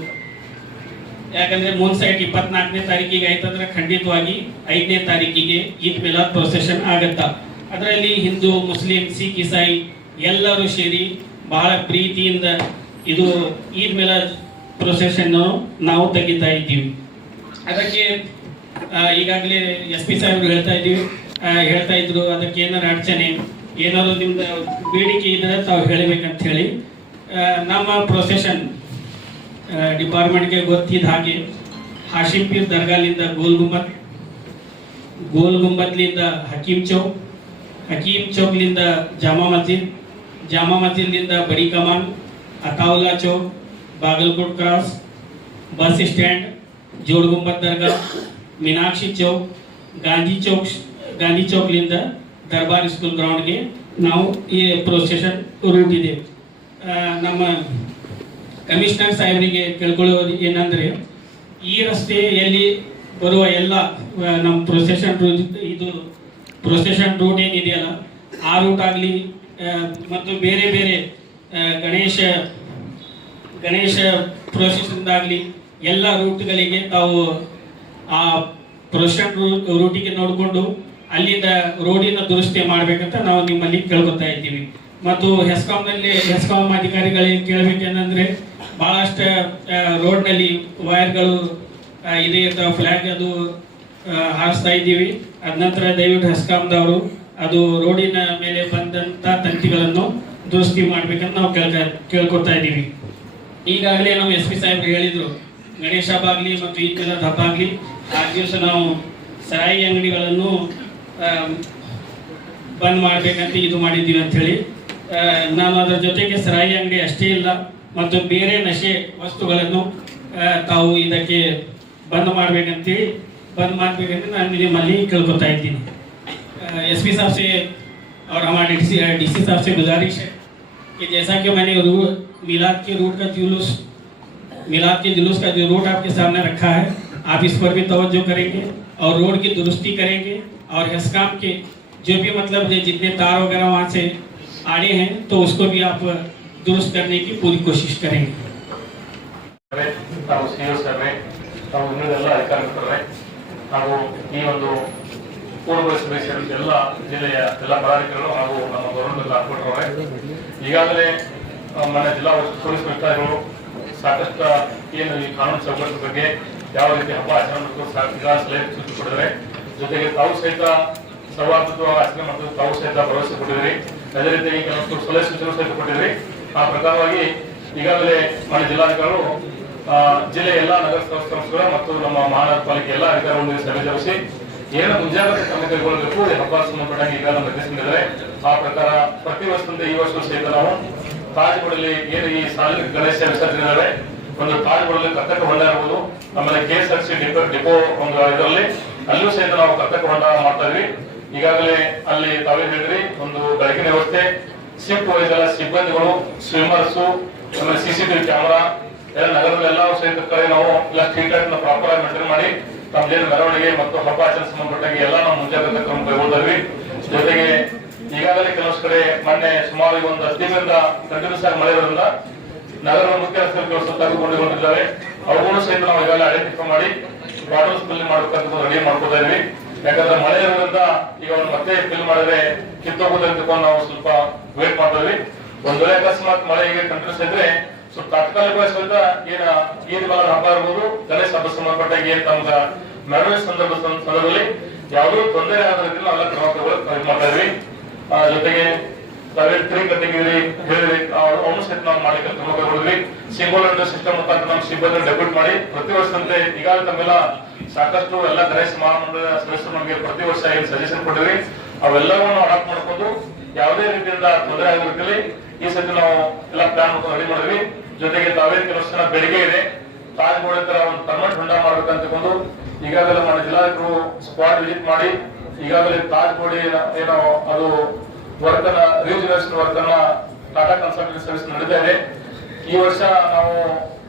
ಯಾಕಂದ್ರೆ ಮೂನ್ ಸೈಟ್ 24ನೇ ತಾರೀಕಿಗೆ ಆಯ್ತಂದ್ರೆ ಖಂಡಿತವಾಗಿ 5ನೇ ತಾರೀಕಿಗೆ ಈದ್ ಮಿಲಾದ್ ಪ್ರೊಸೆಷನ್ ಆಗತ್ತಾ. ಅದರಲ್ಲಿ ಹಿಂದೂ, ಮುಸ್ಲಿಂ, ಸಿಖ್, ಇಸಾಯಿ ಎಲ್ಲರೂ ಸೇರಿ ಬಹಳ ಪ್ರೀತಿಯಿಂದ ಇದು ಈದ್ ಮಿಲಾದ್ ಪ್ರೊಸೆಷನ್ ನಾವು ತೆಗಿತಾ ಇದ್ದೀವಿ. ಅದಕ್ಕೆ ಈಗಾಗಲೇ SP ಸಾಹೇಬರು ಹೇಳ್ತಾ ಇದ್ರು ಅದಕ್ಕೆ ಏನಾರು ಅಡಚಣೆ ಏನಾದ್ರು ನಿಮ್ದು ಬೇಡಿಕೆ ಇದ್ರೆ ತಾವು ಹೇಳಬೇಕಂತ ಹೇಳಿ ನಮ್ಮ ಪ್ರೊಸೆಷನ್ ಡಿಪಾರ್ಟ್ಮೆಂಟ್ಗೆ ಗೊತ್ತಿದ್ದ ಹಾಗೆ ಹಾಶಿಮ್ ಪೀರ್ ದರ್ಗಾಲಿಂದ ಗೋಲ್ ಗುಂಬತ್ಲಿಂದ ಹಕೀಮ್ ಚೌಕ್ಲಿಂದ ಜಾಮಾ ಮಸ್ಜಿದ್ಲಿಂದ Badi Kaman, Ataulla Chowk, Bagalkot cross, bus stand, Jod Gumbaz Dargah, Meenakshi Chowk, Gandhi ಚೌಕ್ಲಿಂದ ದರ್ಬಾರ್ ಸ್ಕೂಲ್ ಗ್ರೌಂಡ್ಗೆ ನಾವು ಈ ಪ್ರೊಸೆಷನ್ ರೂಟ್ ಇದೆ. ನಮ್ಮ ಕಮಿಷನರ್ ಸಾಹೇಬರಿಗೆ ಕೇಳ್ಕೊಳ್ಳೋದು ಏನಂದರೆ ಈ ರಸ್ತೆಯಲ್ಲಿ ಬರುವ ಎಲ್ಲ ನಮ್ಮ ಪ್ರೊಸೆಷನ್ ರೂಟ್ ಏನಿದೆಯಲ್ಲ ಆ ರೂಟ್ ಆಗಲಿ ಮತ್ತು ಬೇರೆ ಬೇರೆ ಗಣೇಶ ಪ್ರೊಸೆಷನ್ದಾಗಲಿ ಎಲ್ಲ ರೂಟ್ಗಳಿಗೆ ತಾವು ಆ ಪ್ರೊಸೆಷನ್ ರೂಟಿಗೆ ನೋಡಿಕೊಂಡು ಅಲ್ಲಿಂದ ರೋಡಿನ ದುರಸ್ತಿ ಮಾಡಬೇಕಂತ ನಾವು ನಿಮ್ಮಲ್ಲಿ ಕೇಳ್ಕೊತಾ ಇದ್ದೀವಿ. ಮತ್ತು ಹೆಸ್ಕಾಂ ಅಧಿಕಾರಿಗಳಿಗೆ ಕೇಳಬೇಕೇನಂದ್ರೆ ಭಾಳಷ್ಟು ರೋಡ್ನಲ್ಲಿ ವೈರ್ಗಳು ಇದೆ ಇರ್ತಾವೆ, ಫ್ಲ್ಯಾಗ್ ಅದು ಹಾರಿಸ್ತಾ ಇದ್ದೀವಿ. ಅದ ನಂತರ ದಯವಿಟ್ಟು ಹೆಸ್ಕಾಂದವರು ಅದು ರೋಡಿನ ಮೇಲೆ ಬಂದಂಥ ತಂತಿಗಳನ್ನು ದುರಸ್ತಿ ಮಾಡ್ಬೇಕಂತ ನಾವು ಕೇಳ್ಕೊತಾ ಇದ್ದೀವಿ. ಈಗಾಗಲೇ ನಾವು SP ಸಾಹೇಬ್ರು ಹೇಳಿದ್ರು ಗಣೇಶ ಹಬ್ಬ ಆಗಲಿ ಮತ್ತು ಈದ್ ಮಿಲಾದ್ ಹಬ್ಬ ಆಗಲಿ ಆ ದಿವಸ ನಾವು ಸರಾಯಿ ಅಂಗಡಿಗಳನ್ನು ಬಂದ್ ಮಾಡಬೇಕಂತ ಇದು ಮಾಡಿದ್ದೀವಿ ಅಂತ ಹೇಳಿ ನಾನು ಅದರ ಜೊತೆಗೆ ಸರಾಯಿ ಅಂಗಡಿ ಅಷ್ಟೇ ಇಲ್ಲ ಮತ್ತು ಬೇರೆ ನಶೆ ವಸ್ತುಗಳನ್ನು ತಾವು ಇದಕ್ಕೆ ಬಂದ್ ಮಾಡಬೇಕಂತ ನಾನು ನಿಮ್ಮಲ್ಲಿ ಕೇಳ್ಕೊತಾ इದ್ದೀನಿ. SP साहब से और हमारे DC साहब से गुजारिश है कि जैसा कि मैंने मिलाद के जुलूस का जो रूट आपके सामने रखा है आप इस पर भी तवज्जो करेंगे और रोड की दुरुस्ती करेंगे और हेस्काम के जो भी मतलब जितने तार वगैरह वहाँ से आड़े हैं तो उसको भी आप दुरुस्त करने की पूरी कोशिश करेंगे. ನಾವು CEO ಸಾಹೇಬ್ರೆ, ನಾವು ಇನ್ನೆಲ್ಲ ಅಧಿಕಾರಿಗಳೇ, ನಾವು ಈ ಒಂದು ಪೂರ್ವಭಾವಿ ಎಲ್ಲ ಜಿಲ್ಲೆಯ ಎಲ್ಲ ಪದಾಧಿಕಾರಿಗಳು ಹಾಗೂ ನಮ್ಮ ಗೌರವದ ಕಾರ್ಪೊರೇಟರ್ ಈಗಾಗಲೇ మన ಜಿಲ್ಲಾ ಪೊಲೀಸ್ ಅಧಿಕಾರಿಗಳು ಸಾಕಷ್ಟು ಏನು ಈ ಕಾನೂನು ಚೌಕಟ್ಟಿನ ಬಗ್ಗೆ ಯಾವ ರೀತಿ ಹಬ್ಬ ಆಚರಣೆ ಸಲಹೆ ಸೂಚಿಸಿಕೊಟ್ಟಿದ್ದಾರೆ. ಜೊತೆಗೆ ತಾವು ಸಹಿತ ಸೌಹಾರ್ದತ್ವ ಆಚರಣೆ ಮಾಡೋದು ತಾವು ಸಹಿತ ಭರವಸೆ ಕೊಟ್ಟಿದ್ರಿ. ಅದೇ ರೀತಿ ಕೆಲವೊಂದು ಸಲಹೆ ಸೂಚನೆ ಸಹಿತ ಕೊಟ್ಟಿದ್ರಿ. ಆ ಪ್ರಕಾರವಾಗಿ ಈಗಾಗಲೇ మన ಜಿಲ್ಲಾಧಿಕಾರಿಗಳು ಜಿಲ್ಲೆಯ ಎಲ್ಲ ನಗರ ಸಂಸ್ಥೆಗಳ ಮತ್ತು ನಮ್ಮ ಮಹಾನಗರ ಪಾಲಿಕೆ ಎಲ್ಲ ಅಧಿಕಾರಿಗಳೊಂದಿಗೆ ಸಭೆ ಜರುಗಿಸಿ ಏನು ಮುಂಜಾಗ್ರತೆ ಕ್ರಮ ಕೈಗೊಳ್ಳಬೇಕು ಹಬ್ಬ ಸಂಬಂಧಪಟ್ಟಾಗಿ ಈಗಾಗಲೇ ನಿರ್ದೇಶಿಸಿದ್ದಾರೆ. ಆ ಪ್ರಕಾರ ಪ್ರತಿ ವರ್ಷದಂತೆ ಈ ವರ್ಷ ಸಹಿತ ನಾವು ತಾಜ್ಗಡಲ್ಲಿ ಏನು ಈ ಸಾರ್ವಜನಿಕ ಗಣೇಶ ವಿಸರ್ಜನೆ ಒಂದು ತಾಜ್ಗಡಲ್ಲಿ ಕರ್ತಕ ಹೊಂಡ ಇರ್ಬೋದು, ಆಮೇಲೆ KSRTC ಡಿಪೋ ಒಂದು ಇದರಲ್ಲಿ ಅಲ್ಲೂ ಸಹಿತ ನಾವು ಕರ್ತಕ ಹೊಂಡ ಮಾಡ್ತಾ ಇದ್ವಿ. ಈಗಾಗಲೇ ಅಲ್ಲಿ ತಾವೇ ಹೇಳಿದ್ರಿ ಒಂದು ಬೆಳಕಿನ ವ್ಯವಸ್ಥೆ, ಶಿಫ್ಟ್ ವೈಸ್ ಸಿಬ್ಬಂದಿಗಳು, ಸ್ವಿಮ್ಮರ್ಸ್, ಆಮೇಲೆ CCTV ಕ್ಯಾಮರಾ ಎಲ್ಲ ನಗರದಲ್ಲೆಲ್ಲ ಸಹಿತ ಕಡೆ ನಾವು ಎಲ್ಲ ಸ್ಟ್ರೀಟ್ ಲೈಟ್ ಪ್ರಾಪರ್ ಆಗಿ ಮೇಂಟೈನ್ ಮಾಡಿ ತಮ್ಮದೇನು ಮೆರವಣಿಗೆ ಮತ್ತು ಹಬ್ಬ ಆಚರಣೆ ಸಂಬಂಧಪಟ್ಟಾಗಿ ಎಲ್ಲ ನಾವು ಮುಂಜಾಗ್ರತಾ ಕ್ರಮ ಕೈಗೊಳ್ತೀವಿ. ಜೊತೆಗೆ ಈಗಾಗಲೇ ಕೆಲವೊಂದು ಕಡೆ ಮೊನ್ನೆ ಸುಮಾರು ಒಂದು 10 ದಿನದಿಂದ ಕಂಟಿನ್ಯೂಸ್ ಆಗಿ ಮಳೆ ಇರೋದ್ರಿಂದ ನಗರದ ಮುಖ್ಯ ರಸ್ತೆಗಳು ಕೆಲವು ತೆಗೆದುಕೊಂಡಿದ್ದಾರೆ. ಅವುಗಳು ಸಹಿತ ನಾವು ಈಗಾಗಲೇ ಐಡೆಂಟಿಫೈ ಮಾಡಿ ಬಾಟಲ್ಸ್ ಫಿಲ್ ಮಾಡಬೇಕಂತ ರೆಡಿ ಮಾಡ್ಕೊತಾ ಇದ್ವಿ. ಯಾಕಂದ್ರೆ ಮಳೆ ಇರೋದ್ರಿಂದ ಈಗ ಮತ್ತೆ ಫಿಲ್ ಮಾಡಿದ್ರೆ ಕಿತ್ತೋಗೋದು ಅಂತಕೊಂಡು ನಾವು ಸ್ವಲ್ಪ ವೇಟ್ ಮಾಡ್ತಾ ಇದ್ವಿ. ಒಂದ್ ವೇಳೆ ಅಕಸ್ಮಾತ್ ಮಳೆ ಈಗ ಕಂಟಿನ್ಯೂಸ್ ಇದ್ರೆ ಸ್ವಲ್ಪ ತಾತ್ಕಾಲಿಕವಾಗಿ ಸಹಿತ ಏನ ಈದ್ ಮಿಲಾದ್ ಹಬ್ಬ ಇರ್ಬೋದು, ಗಣೇಶ ಹಬ್ಬ ಸಂಬಂಧಪಟ್ಟಾಗ ಏನ್ ತಮ್ಗ ಮೆರವಣಿಗೆ ಸಂದರ್ಭದಲ್ಲಿ ಯಾವುದೂ ತೊಂದರೆ ಆಗದ ರೀತಿಯಲ್ಲಿ ಎಲ್ಲ ಕ್ರಮ ಮಾಡ್ತಾ ಇದ್ವಿ. ಜೊತೆಗೆ ಟ್ರೀ ಕಟ್ಟಿಂಗ್ ಹೇಳಿದ್ರಿ ಅವನು ಸಹಿತ ನಾವು ಮಾಡಲಿಕ್ಕೆ ಕ್ರಮ ಕೈಗೊಳ್ಳಿದ್ವಿ. ಸಿಂಗೋಲ್ ಸಿಸ್ಟಮ್ ಮುಖಾಂತರ ನಮ್ಮ ಸಿಬ್ಬಂದಿ ಡೆಪ್ಯೂಟ್ ಮಾಡಿ ಪ್ರತಿ ವರ್ಷದಂತೆ ಈಗಾಗಲೇ ತಮ್ಮೆಲ್ಲ ಸಾಕಷ್ಟು ಎಲ್ಲ ಗಣೇಶ ಮಹಾಮಂಡಳ ಸದಸ್ಯರು ನಮಗೆ ಪ್ರತಿ ವರ್ಷ ಏನ್ ಸಜೆಷನ್ ಕೊಟ್ಟಿದ್ರಿ ಅವೆಲ್ಲವನ್ನು ಅಡಾಪ್ಟ್ ಮಾಡ್ಕೊಂಡು ಯಾವುದೇ ರೀತಿಯಿಂದ ತೊಂದರೆ ಆಗದ ರೀತಿಯಲ್ಲಿ ಈ ಸತಿ ನಾವು ಎಲ್ಲ ಪ್ಲಾನ್ ರೆಡಿ ಮಾಡಿದ್ವಿ. ಜೊತೆಗೆ ತಾವೇ ಕೆಲವು ಜನ ಬೆಳಿಗ್ಗೆ ಇದೆ ತಾಜ್ಗೋಡೆ ತರ ಒಂದು ಪರ್ಮನೆಂಟ್ ಹೊಂಡ ಮಾಡ್ಬೇಕಂತಕೊಂಡು ಈಗಾಗಲೇ మన ಜಿಲ್ಲಾಧಿಕಾರಿಗಳು ಸ್ಪಾಟ್ ವಿಸಿಟ್ ಮಾಡಿ ಈಗಾಗಲೇ ತಾಜ್ಗೋಡೆ ಏನೋ ಅದು ವರ್ಕ್ ಅನ್ನ ರಿಜಿಸ್ಟ್ರೇಷನ್ ವರ್ಕ್ ಅನ್ನ ಟಾಟಾ ಕನ್ಸಲ್ಟೆನ್ಸಿ ಸರ್ವಿಸ್ ನಡೀತಾ ಇದೆ. ಈ ವರ್ಷ ನಾವು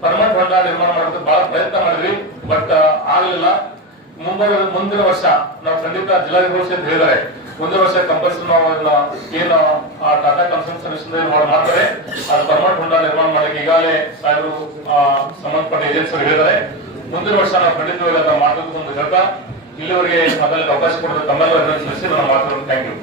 ಪರ್ಮನೆಂಟ್ ಹೊಂಡ ನಿರ್ಮಾಣ ಮಾಡೋದಕ್ಕೆ ಬಹಳ ಪ್ರಯತ್ನ ಮಾಡಿದ್ವಿ, ಬಟ್ ಆಗಲಿಲ್ಲ. ಮುಂದಿನ ವರ್ಷ ನಾವು ಖಂಡಿತ ಜಿಲ್ಲಾಧಿಕಾರಿ ಅಂತ ಹೇಳಿದ್ದಾರೆ, ಮುಂದಿನ ವರ್ಷ ಕಂಪಲ್ಸರಿ ನಾವು ಏನು ಆ ಟಾಟಾ ಕನ್ಸಲ್ಟೆನ್ಸಿ ಸರ್ವಿಸ್ ಮಾಡ್ತಾರೆ ಅದು ಪರ್ಮನೆಂಟ್ ಹೊಂಡ ನಿರ್ಮಾಣ ಮಾಡಲಿಕ್ಕೆ ಈಗಾಗಲೇ ಸಾಹೇಬರು ಸಂಬಂಧಪಟ್ಟ ಏಜೆನ್ಸಿ ಹೇಳಿದ್ದಾರೆ. ಮುಂದಿನ ವರ್ಷ ನಾವು ಖಂಡಿತವಾಗಿ ಅದನ್ನ ಮಾಡಬೇಕು ಅಂತ ಹೇಳ್ತಾ ಇಲ್ಲಿವರೆಗೆ ಮೊದಲಿಗೆ ಅವಕಾಶ ಕೊಡೋದು ತಮ್ಮೆಲ್ಲರೂ ನಾನು ಮಾತಾಡೋದು. Thank you.